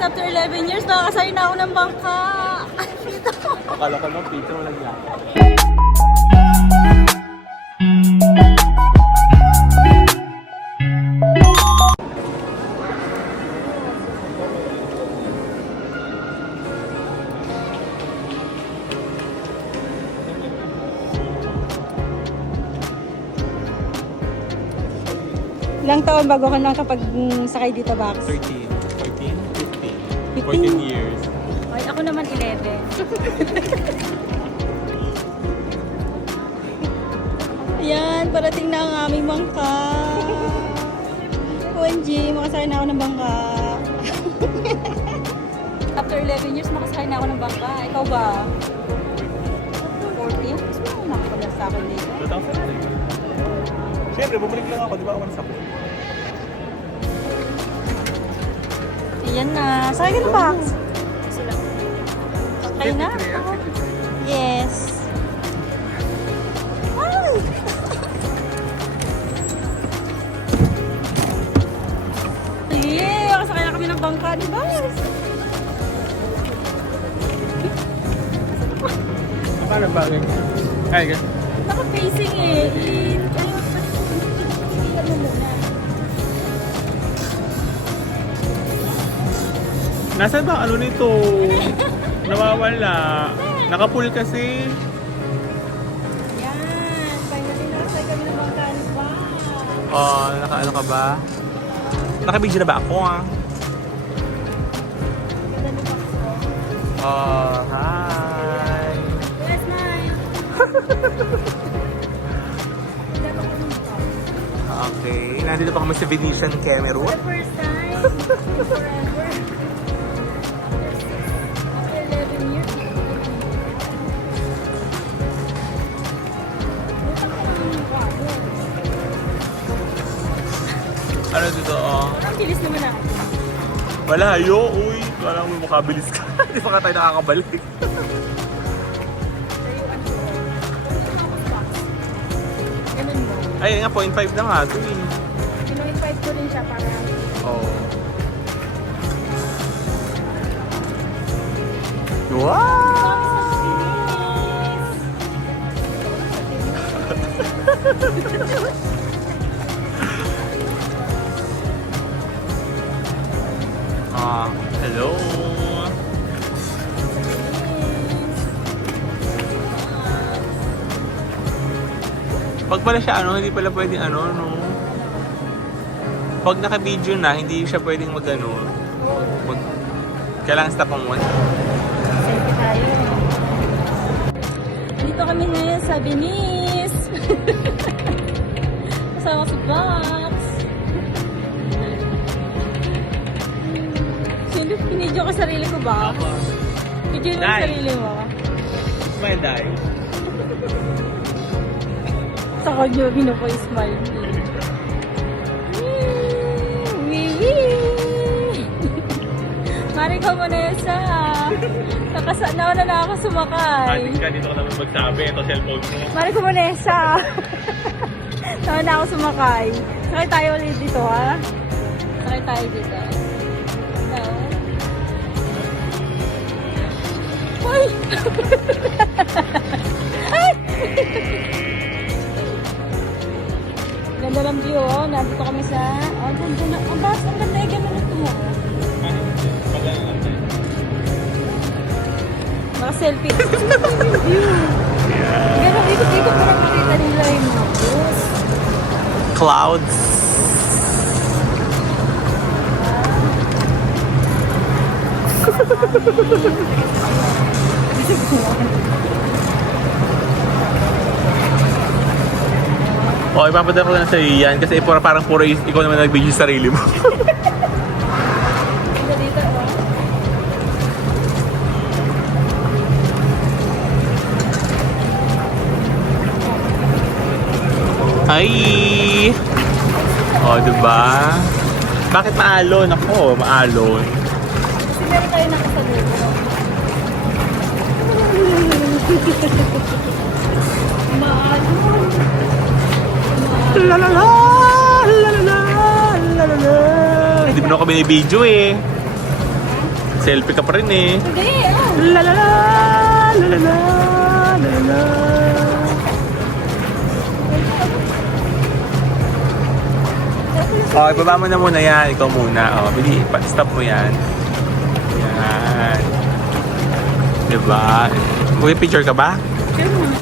After 11 years, nakakasari na ako ng bangka. Dito. Akala ko ng pizza walang yan. Ilang taon bago ka nakapag sakay dito, Bax? 13, 14, 15. 14 years. Ay, ako naman 11. Ayan, parating na ang aming bangka. OMG, makasakay na ako ng bangka. After 11 years, makasakay na ako ng bangka. Ikaw ba? 14? Mas mo nakapala sa akin dito. 2006. Siyempre, bumalik lang ako. Di ba ako sa po? Ayan na. Sakay ka na, Bax? Sakay na? Yes. Ay! Yeah, makasakay na kami ng bangka, di ba? Paano ba? Ay, ganyan. Naka-facing eh. Ano muna. Nasaan ba ano nito? Nawawala. Nakapull kasi. Yan. Finally, nakasakay kami ng bangka, di ba? Oh, naka-ano ka ba? Naka-video na ba ako ah? Ganda ni Bax ko. Oh, hi. Last night. Dapat ko ng Bax. Okay, nandito pa kami sa Venetian For Cameroon. the first time in forever. After 11 years. Utang ko ng bago. Ano dito oh? Ang bilis naman ako. Wala, yo, uy. Kala mo makabilis ka. Hindi pa nga tayo nakakabalik. Ganun mo. Ay, nga, 0.5 na nga. Ito eh. Pinoy-5 ko rin siya para Oh. Wow! Hello. Pag pala siya hindi pala pwedeng no. Pag naka-video na, hindi siya pwedeng kailangan stop ang one. selfie tayo. Dito kami ngayon sa Venice. Kasama si Bax. Sino pinidyo ko sarili ko ba? Video mo yung Dai. sarili mo. Smile, Dai. Sa kanya, binupo yung smile. Mari ka muna yun sa... Nauna na ako sumakay. Ka, dito ka naman magsabi. Ito cellphone mo. Mari ko muna yun sa... Nauna na ako sumakay. Sakay tayo ulit dito, ha? Sakay tayo dito. No. Uy! Ay! Ganda ng view, oh. Nandito kami sa... Oh, ganda na. Ang bas, ang ganda. Ganda na ito mo. Naka-selfie. View. Ganda dito. Dito parang makita nila yung mga views. Clouds. Oh, ipapadala ko na sa iyo yan kasi parang puro ikaw naman nag-video sa sarili mo. Ganda dito, oh. Hi! Oh, diba? Bakit maalon? Ako, maalon. Kasi meron tayo nakasalubo. Maalon. La la la! La la la! La la la! Hindi mo na kami ni video eh. Selfie ka pa rin eh. Hindi, oh. La la la, la la la, la la la. Okay, baba mo na muna yan. Ikaw muna. Oh, bili, stop mo yan. Yan. Diba? Uy, picture ka ba? Sure.